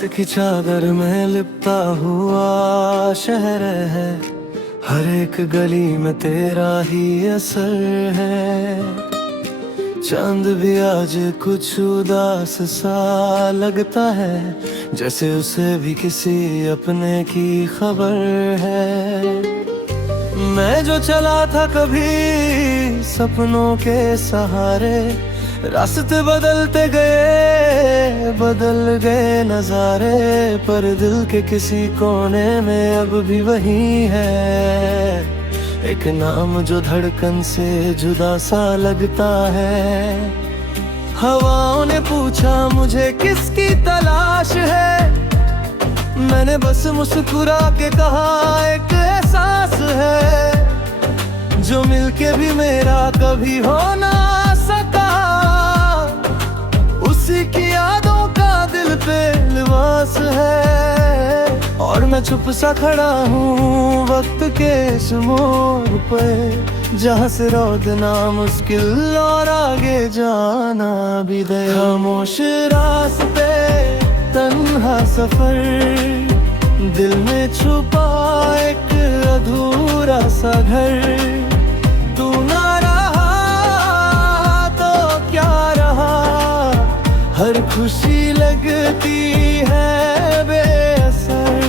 रात की चादर में लिपटा हुआ शहर है, हर एक गली में तेरा ही असर है। चांद भी आज कुछ उदास सा लगता है, जैसे उसे भी किसी अपने की खबर है। मैं जो चला था कभी सपनों के सहारे, रास्ते बदलते गए, बदल गए नजारे, पर दिल के किसी कोने में अब भी वही है। एक नाम जो धड़कन से जुदा सा लगता है। हवाओं ने पूछा मुझे किसकी तलाश है, मैंने बस मुस्कुरा के कहा एक एहसास है, जो मिलके भी मेरा कभी हो ना सका। उसी की यादों का दिल पे लिबास है, और मैं चुप सा खड़ा हूँ वक्त के इस मोड़ पे, जहाँ से रोदना मुश्किल और आगे जाना भी दे। खामोश रास्ते तन्हा सफर, दिल में छुपा एक अधूरा सा घर। तू ना रहा तो क्या रहा, हर खुशी लगती है बेअसर।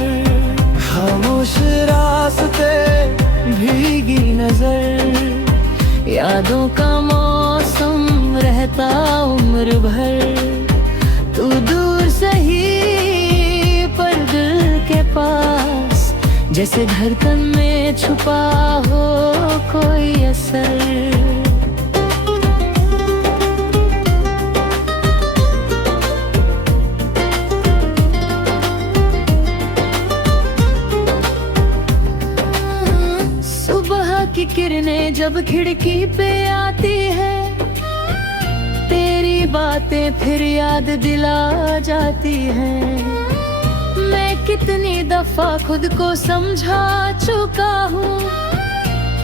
खामोश रास्ते भीगी नजर, यादों का मौसम रहता उम्र भर। तू दूर सही पर दिल के पास, जैसे धड़कन में छुपा हो कोई असर। की किरणें जब खिड़की पे आती है, तेरी बातें फिर याद दिला जाती हैं। मैं कितनी दफा खुद को समझा चुका हूँ,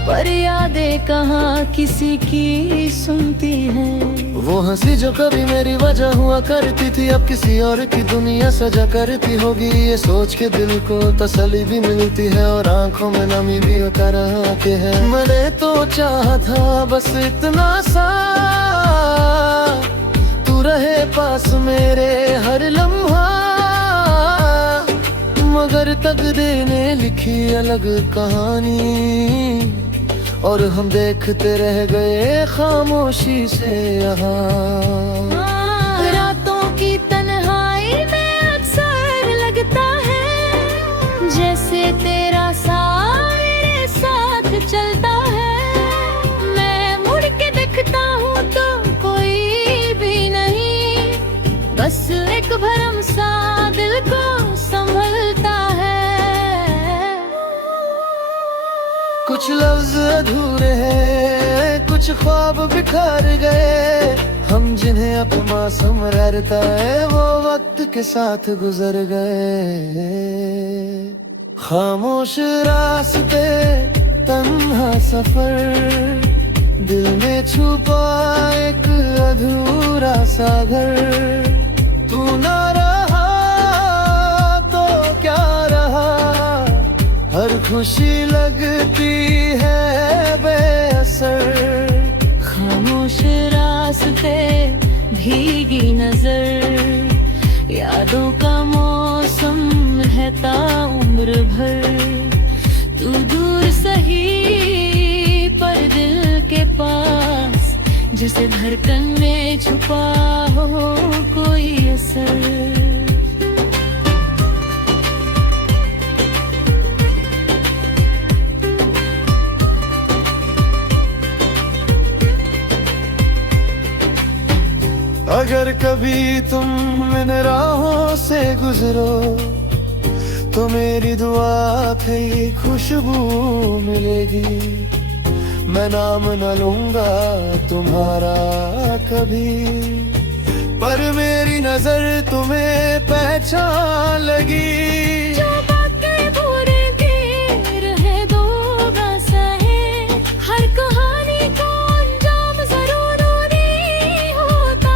पर यादें कहाँ किसी की सुनती हैं। वो हंसी जो कभी मेरी वजह हुआ करती थी, अब किसी और की दुनिया सजा करती होगी। ये सोच के दिल को तसल्ली भी मिलती है, और आंखों में नमी भी होता रहा के है। मैंने तो चाहा था बस इतना सा, तू रहे पास मेरे हर लम्हा, मगर तकदीर ने लिखी अलग कहानी, और हम देखते रह गए खामोशी से यहाँ। रातों की तन्हाई में अक्सर लगता है, जैसे तेरा साथ मेरे साथ चलता है। मैं मुड़ के देखता हूँ तो कोई भी नहीं, बस एक भरम सा दिल को संभलता है। कुछ लफ्ज अधूरे हैं, कुछ ख्वाब बिखर गए, हम जिन्हें अब मासूम रहता है वो वक्त के साथ गुजर गए। खामोश रास्ते तन्हा सफर, दिल में छुपा एक अधूरा सा घर। तू ना रहा तो क्या रहा, हर खुशी लगती है बेअसर। खामोश रास्ते भीगी नजर, यादों का मौसम रहता उम्र भर। तू दूर सही पर दिल के पास, जैसे धड़कन में छुपा हो कोई असर। अगर कभी तुम इन राहों से गुजरो, तो मेरी दुआ थी खुशबू मिलेगी। मैं नाम न लूंगा तुम्हारा कभी, पर मेरी नजर तुम्हें पहचान लगी। जो बातें बुरे की रहे दो बस है, हर कहानी को अंजाम जरूर नहीं होता।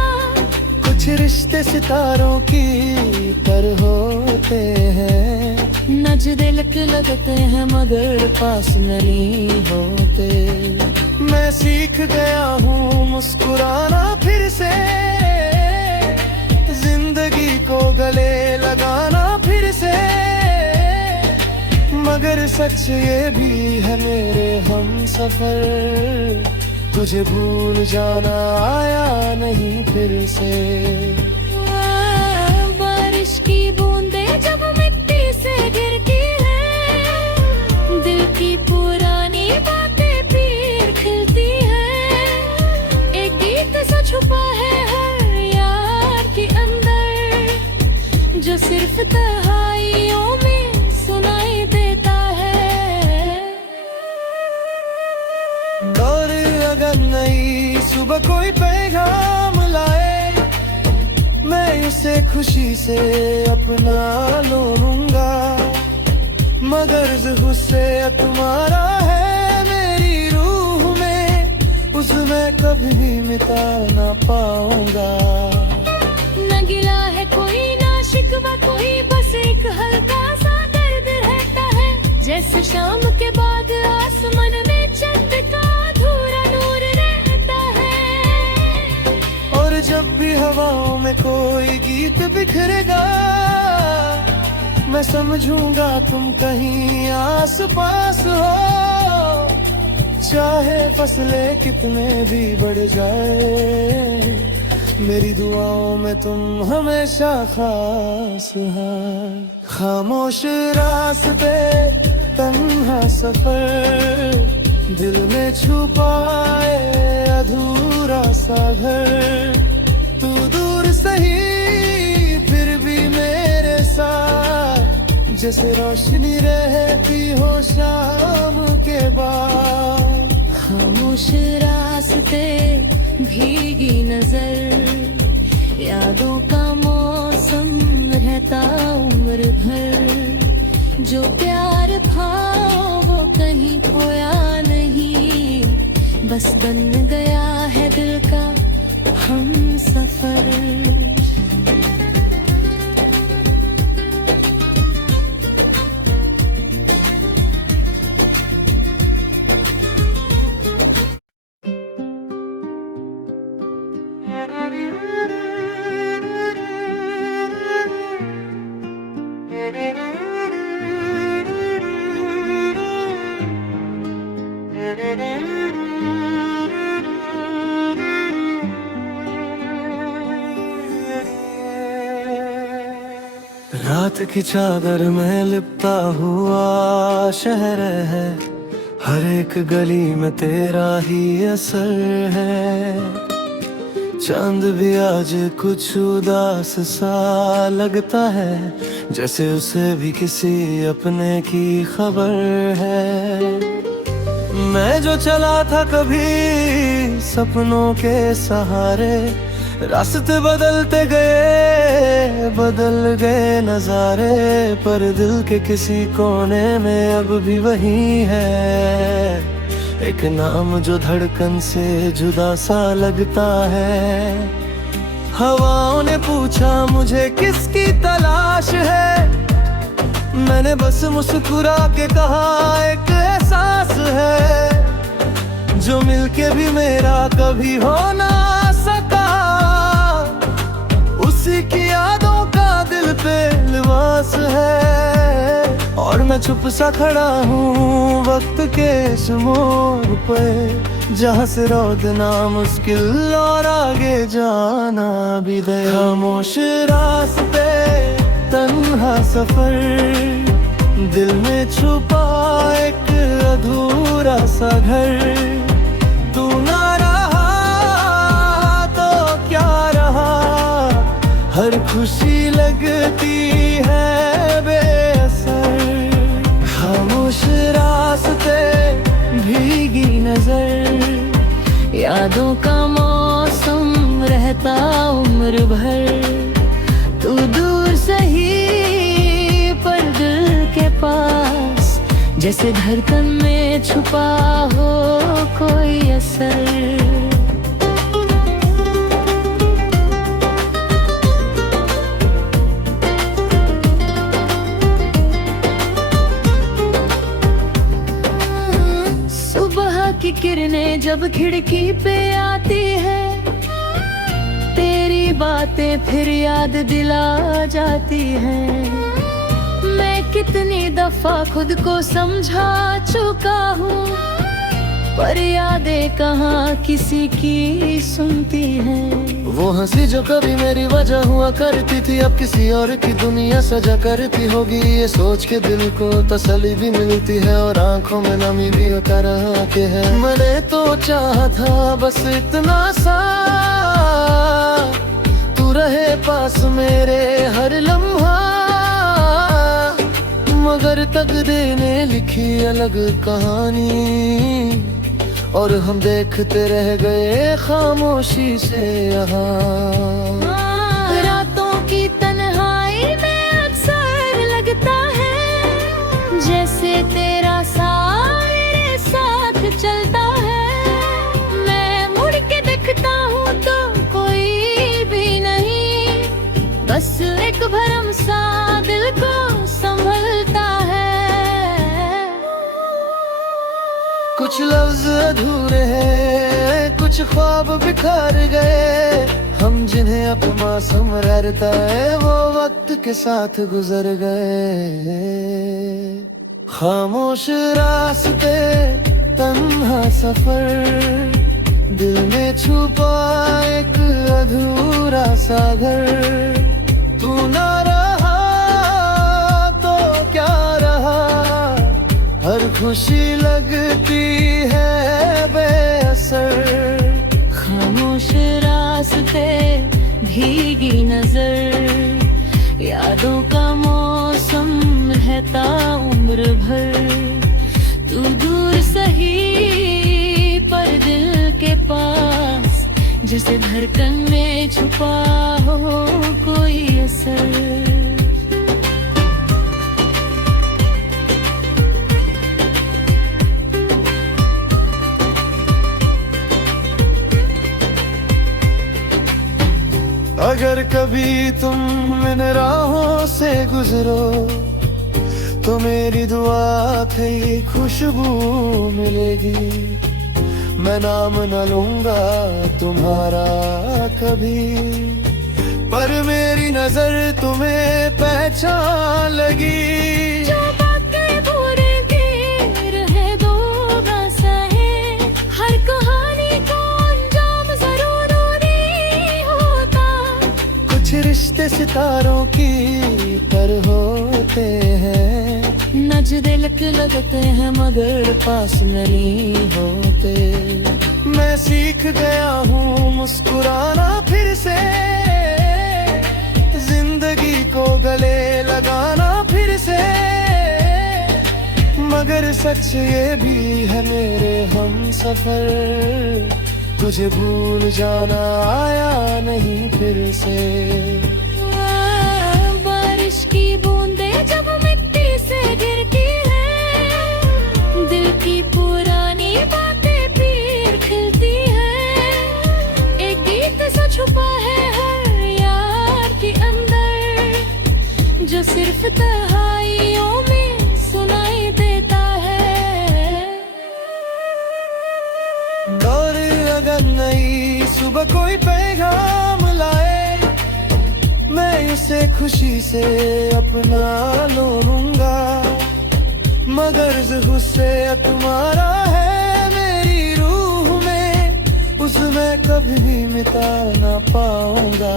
कुछ रिश्ते सितारों की तरह होते हैं, नच दिलक लगते हैं मगर पास नहीं होते। मैं सीख गया हूँ मुस्कुराना फिर से, जिंदगी को गले लगाना फिर से। मगर सच ये भी है मेरे हम सफर, तुझे भूल जाना आया नहीं फिर से। बारिश की बूंदे जब मिट्टी से गिरती है, दिल की पुरानी बातें फिर खिलती है। एक गीत सा छुपा है हर यार के अंदर, जो सिर्फ तन्हाइयों में सुनाई देता है। और अगर नई सुबह कोई पैगाम लाए, मैं उसे खुशी से अपना लूंगा। मगर गुस्से तुम्हारा है मेरी रूह में, उसमें कभी मिटा ना पाऊंगा। न गिला है कोई ना शिकवा कोई, बस एक हल्का सा दर्द रहता है। जैसे शाम के बाद आसमान में चंद का अधूरा नूर रहता है। और जब भी हवाओं में कोई गीत बिखरेगा, मैं समझूंगा तुम कहीं आस पास हो। चाहे फसलें कितने भी बढ़ जाए, मेरी दुआओं में तुम हमेशा खास हो। खामोश रास्ते तन्हा सफर, दिल में छुपाए अधूरा सा घर। तू दूर सही फिर भी मेरे साथ, जैसे रोशनी रहती हो शाम के बाद। खामोश रास्ते भीगी नजर, यादों का मौसम रहता उम्र भर। जो प्यार था वो कहीं खोया नहीं, बस बन गया है दिल का हम सफर। रात की चादर में लिपटा हुआ शहर है, हर एक गली में तेरा ही असर है। चांद भी आज कुछ उदास सा लगता है, जैसे उसे भी किसी अपने की खबर है। मैं जो चला था कभी सपनों के सहारे, रास्ते बदलते गए बदल गए नजारे, पर दिल के किसी कोने में अब भी वही है। एक नाम जो धड़कन से जुदा सा लगता है। हवाओं ने पूछा मुझे किसकी तलाश है, मैंने बस मुस्कुरा के कहा एक एहसास है, जो मिलके भी मेरा कभी हो ना सका। उसी की यादों का दिल पे लिबास है, और मैं चुप सा खड़ा हूँ वक्त के इस मोड़ पे, जहाँ से रोदना मुश्किल और आगे जाना भी दे। खामोश रास्ते तन्हा सफर, दिल में छुपा एक अधूरा सा घर। तू ना रहा तो क्या रहा, हर खुशी लगती है बेअसर। खामोश रास्ते भीगी नजर, यादों का मौसम रहता उम्र भर। तू दूर सही पर दिल के पास, जैसे धड़कन में छुपा हो कोई असर। सपने जब खिड़की पे आती है, तेरी बातें फिर याद दिला जाती हैं। मैं कितनी दफा खुद को समझा चुका हूँ, पर यादें कहाँ किसी की सुनती हैं। वो हंसी जो कभी मेरी वजह हुआ करती थी, अब किसी और की दुनिया सजा करती होगी। ये सोच के दिल को तसल्ली भी मिलती है और आंखों में नमी भी तरह के है। मैंने तो चाहा था बस इतना सा, तू रहे पास मेरे हर लम्हा, मगर तकदीर ने लिखी अलग कहानी और हम देखते रह गए खामोशी से यहाँ। रातों की तन्हाई में अक्सर लगता है जैसे तेरा साथ मेरे साथ चलता है। मैं मुड़ के देखता हूँ तो कोई भी नहीं, बस एक भरम सा दिल को संभलता है। कुछ लफ्ज अधूरे हैं, कुछ ख्वाब बिखर गए, हम जिन्हें अब मासूम रहता है वो वक्त के साथ गुजर गए। खामोश रास्ते, तन्हा सफर, दिल में छुपा एक अधूरा सा घर। तू ना रहा तो क्या रहा, हर खुशी लगती है बेअसर। खामोश रास्ते, भीगी नजर, यादों का मौसम रहता उम्र भर। तू दूर सही पर दिल के पास, जैसे धड़कन में छुपा हो कोई असर। अगर कभी तुम इन राहों से गुजरो तो मेरी दुआ थी खुशबू मिलेगी। मैं नाम न लूंगा तुम्हारा कभी, पर मेरी नजर तुम्हें पहचान लगी। जो बातें बुरे गिर है दो बसा है, हर कहानी को अंजाम जरूरी होता। कुछ रिश्ते सितारों की तरह होते हैं, नजरे लगते हैं मगर पास नहीं होते। मैं सीख गया हूँ मुस्कुराना फिर से, जिंदगी को गले लगाना फिर से, मगर सच ये भी है मेरे हम सफर, तुझे भूल जाना आया नहीं फिर से। बारिश की बूंदें जब मिट्टी से गिरती है, दिल की पुरानी बातें फिर खिलती है। एक गीत सा छुपा है हर यार के अंदर, जो सिर्फ तन्हाइयों में सुनाई देता है। और अगर नई सुबह कोई पैगाम लाए, मैं उसे खुशी से अपना लूंगा, मगर गुस्से तुम्हारा है मेरी रूह में, उसमें कभी मिटा ना पाऊंगा।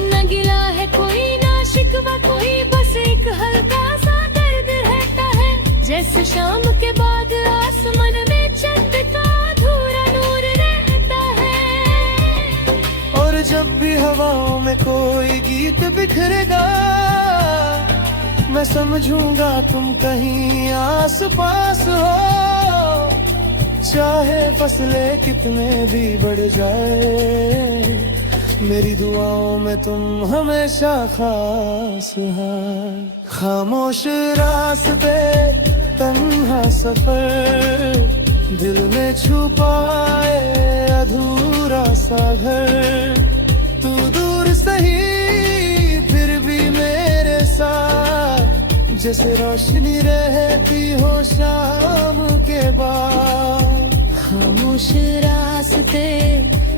न गिला है कोई ना शिकवा कोई, बस एक हल्का सा दर्द रहता है। जैसे शाम के बाद आसमान में चंद का अधूरा नूर रहता है। और जब भी हवाओं में कोई गीत बिखरेगा, मैं समझूंगा तुम कहीं आस पास हो। चाहे फसलें कितने भी बढ़ जाए, मेरी दुआओं में तुम हमेशा खास हो। खामोश रास्ते, तन्हा सफर, दिल में छुपाए अधूरा सा घर। तू दूर सही फिर भी मेरे साथ, जैसे रोशनी रहती हो शाम के बाद। खामोश रास्ते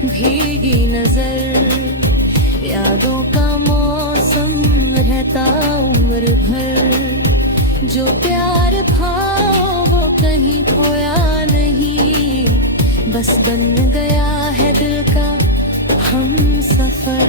भीगी नजर यादों का मौसम रहता उम्र भर जो प्यार था वो कहीं खोया नहीं बस बन गया है दिल का हम सफर